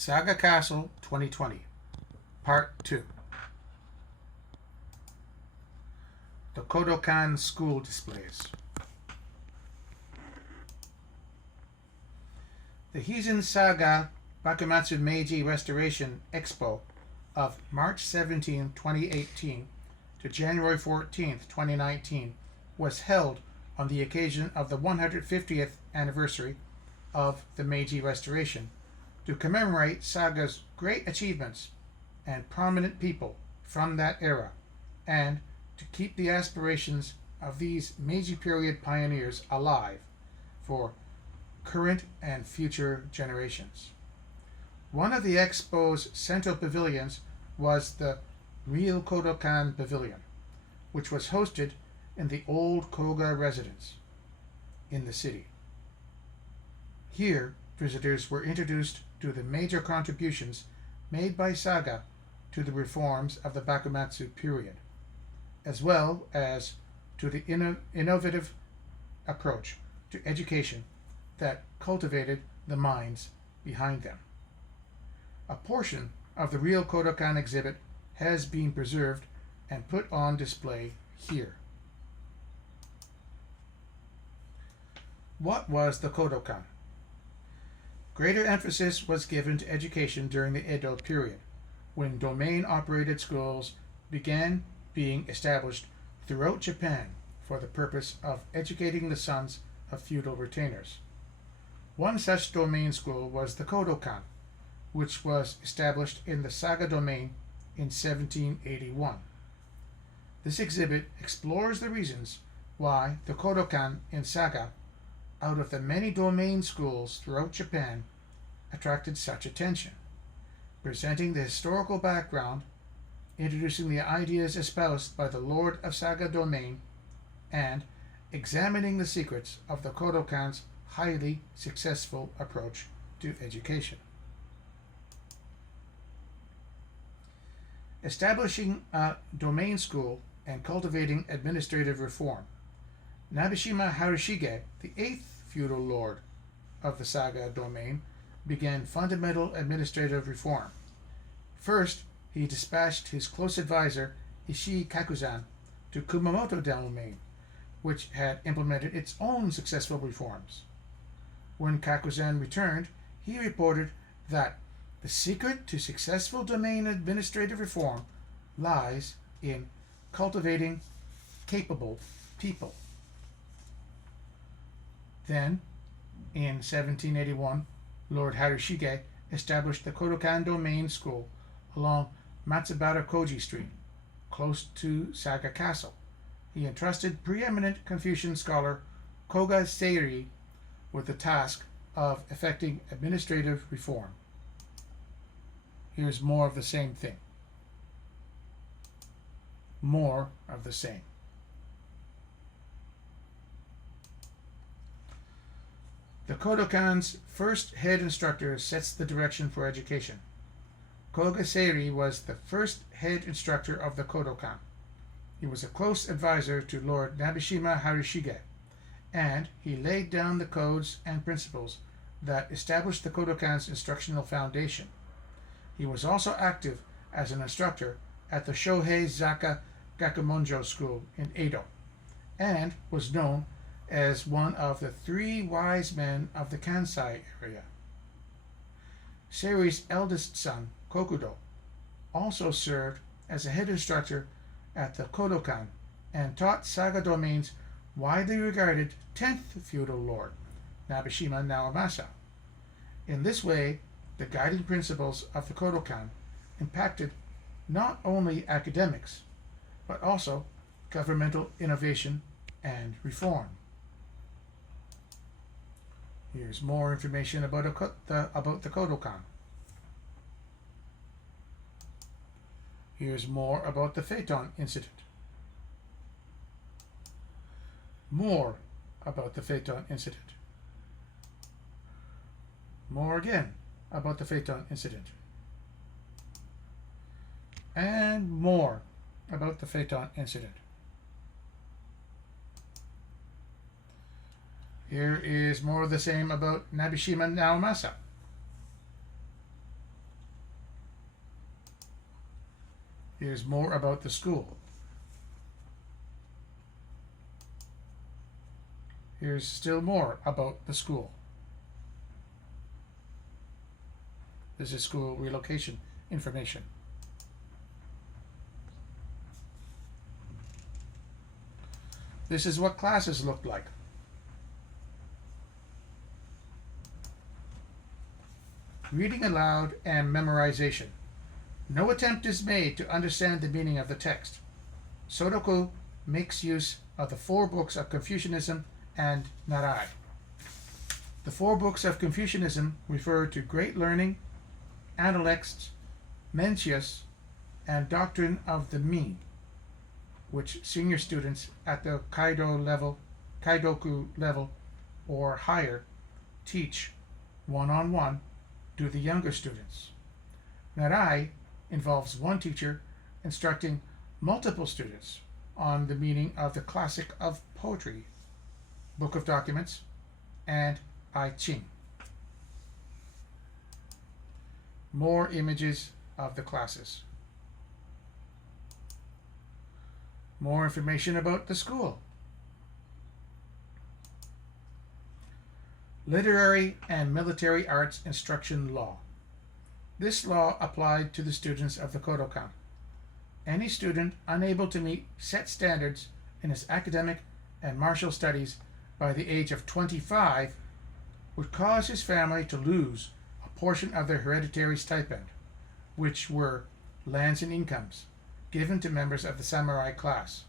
Saga Castle 2020, Part 2. The Kodokan School Displays. The Heisen Saga Bakumatsu Meiji Restoration Expo of March 17, 2018 to January 14, 2019 was held on the occasion of the 150th anniversary of the Meiji Restoration to commemorate Saga's great achievements and prominent people from that era, and to keep the aspirations of these Meiji period pioneers alive for current and future generations. One of the expo's central pavilions was the Real Kodokan Pavilion, which was hosted in the old Koga residence in the city. Here, visitors were introduced to the major contributions made by Saga to the reforms of the Bakumatsu period, as well as to the innovative approach to education that cultivated the minds behind them. A portion of the Real Kodokan exhibit has been preserved and put on display here. What was the Kodokan? Greater emphasis was given to education during the Edo period, when domain-operated schools began being established throughout Japan for the purpose of educating the sons of feudal retainers. One such domain school was the Kodokan, which was established in the Saga domain in 1781. This exhibit explores the reasons why the Kodokan in Saga, out of the many domain schools throughout Japan, attracted such attention, presenting the historical background, introducing the ideas espoused by the Lord of Saga domain, and examining the secrets of the Kodokan's highly successful approach to education. Establishing a domain school and cultivating administrative reform, Nabeshima Harushige, the eighth feudal lord of the Saga domain, began fundamental administrative reform. First, he dispatched his close advisor Ishii Kakuzan to Kumamoto domain, which had implemented its own successful reforms. When Kakuzan returned, he reported that the secret to successful domain administrative reform lies in cultivating capable people. Then, in 1781, Lord Harushige established the Kodokan Domain School along Matsubara Koji Street, close to Saga Castle. He entrusted preeminent Confucian scholar Koga Seiri with the task of effecting administrative reform. Here's more of the same thing. More of the same. The Kodokan's first head instructor sets the direction for education. Koga Seiri was the first head instructor of the Kodokan. He was a close advisor to Lord Nabeshima Harushige, and he laid down the codes and principles that established the Kodokan's instructional foundation. He was also active as an instructor at the Shohei Zaka Gakumonjo School in Edo, and was known as one of the three wise men of the Kansai area. Seiri's eldest son, Kokudo, also served as a head instructor at the Kodokan and taught Saga domain's widely regarded 10th feudal lord, Nabeshima Naomasa. In this way, the guiding principles of the Kodokan impacted not only academics, but also governmental innovation and reform. Here's more information about the Kodokan. Here's more about the Phaeton incident. More about the Phaeton incident. More again about the Phaeton incident. And more about the Phaeton incident. Here is more of the same about Nabeshima Naomasa. Here's more about the school. Here's still more about the school. This is school relocation information. This is what classes looked like. Reading aloud and memorization. No attempt is made to understand the meaning of the text. Sodoku makes use of the 4 books of Confucianism and Narai. The 4 books of Confucianism refer to Great Learning, Analects, Mencius, and Doctrine of the Mean, which senior students at the Kaidoku level or higher teach one-on-one to the younger students. Narai involves one teacher instructing multiple students on the meaning of the classic of poetry, Book of Documents, and I Ching. More images of the classes. More information about the school. Literary and Military Arts Instruction Law. This law applied to the students of the Kodokan. Any student unable to meet set standards in his academic and martial studies by the age of 25 would cause his family to lose a portion of their hereditary stipend, which were lands and incomes given to members of the samurai class.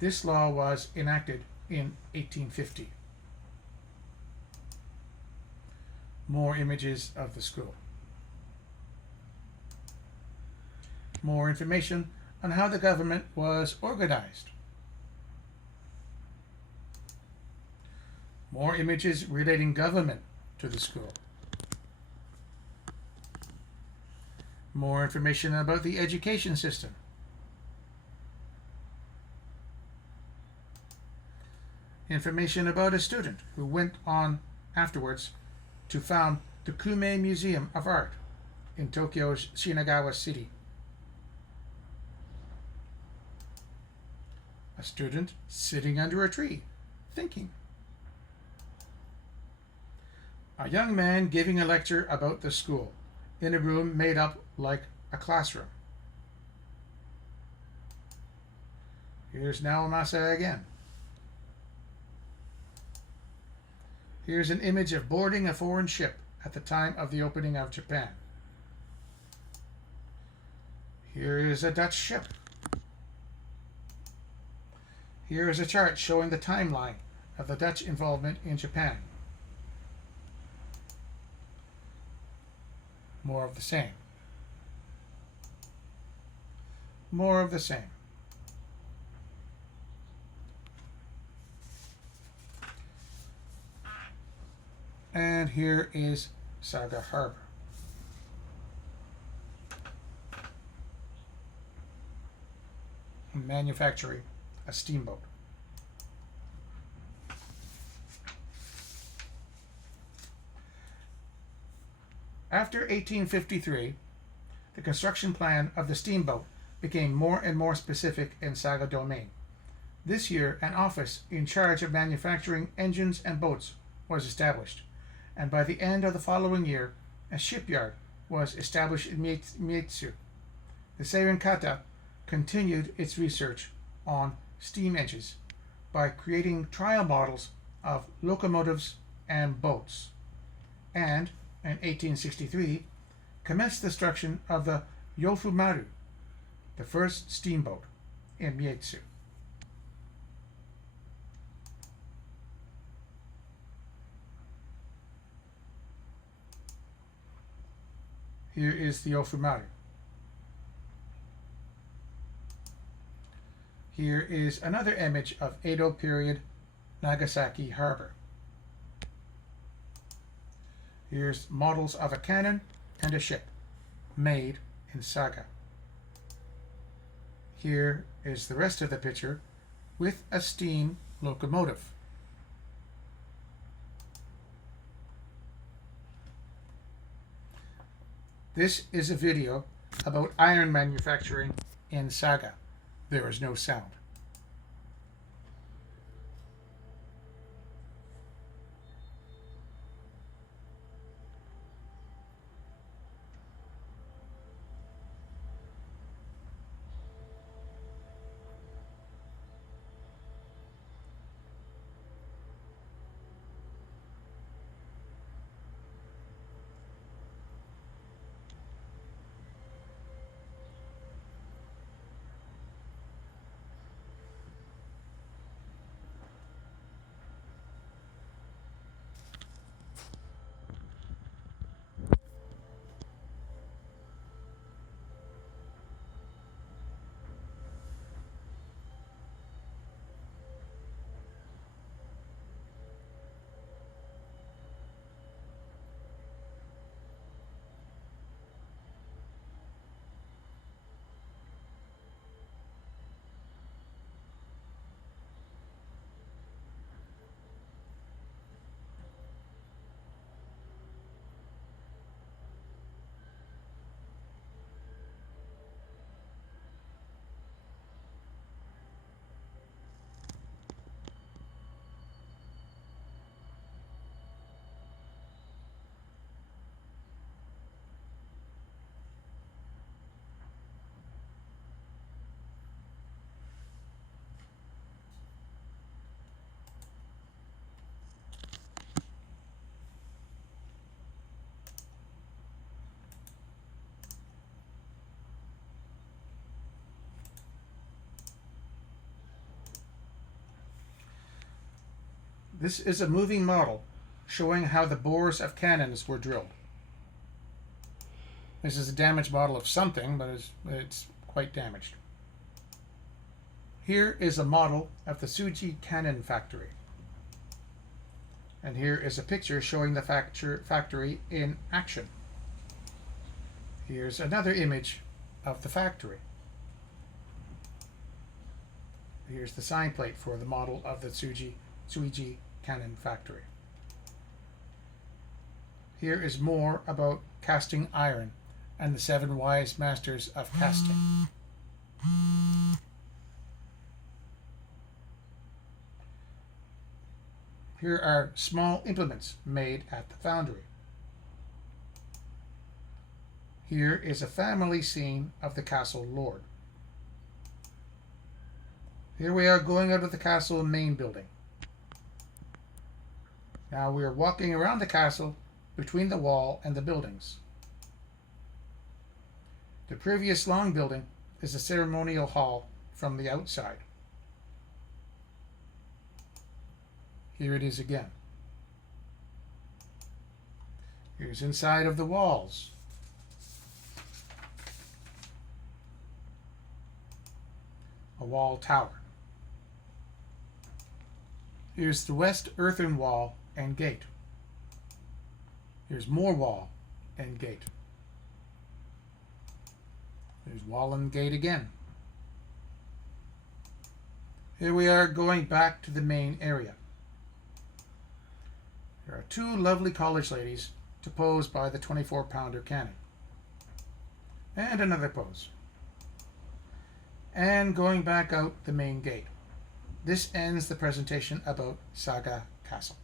This law was enacted in 1850. More images of the school. More information on how the government was organized. More images relating government to the school. More information about the education system. Information about a student who went on afterwards to found the Kume Museum of Art in Tokyo's Shinagawa City. A student sitting under a tree, thinking. A young man giving a lecture about the school in a room made up like a classroom. Here's Naomasa again. Here's an image of boarding a foreign ship at the time of the opening of Japan. Here is a Dutch ship. Here is a chart showing the timeline of the Dutch involvement in Japan. More of the same. More of the same. And here is Saga Harbor. Manufacturing a steamboat. After 1853, the construction plan of the steamboat became more and more specific in Saga domain. This year, an office in charge of manufacturing engines and boats was established, and by the end of the following year, a shipyard was established in Mietsu. The Seirenkata continued its research on steam engines by creating trial models of locomotives and boats, and in 1863 commenced the construction of the Yofumaru, the first steamboat in Mietsu. Here is the Yofumaru. Here is another image of Edo period Nagasaki Harbor. Here's models of a cannon and a ship made in Saga. Here is the rest of the picture with a steam locomotive. This is a video about iron manufacturing in Saga, there is no sound. This is a moving model showing how the bores of cannons were drilled. This is a damaged model of something, but it's quite damaged. Here is a model of the Tsuji cannon factory. And here is a picture showing the factory in action. Here's another image of the factory. Here's the sign plate for the model of the Tsuji cannon factory. Here is more about casting iron and the 7 wise masters of casting. Here are small implements made at the foundry. Here is a family scene of the castle lord. Here we are going out of the castle main building. Now we are walking around the castle between the wall and the buildings. The previous long building is a ceremonial hall from the outside. Here it is again. Here's inside of the walls. A wall tower. Here's the west earthen wall and gate. Here's more wall and gate. There's wall and gate again. Here we are going back to the main area. There are 2 lovely college ladies to pose by the 24-pounder cannon. And another pose. And going back out the main gate. This ends the presentation about Saga Castle.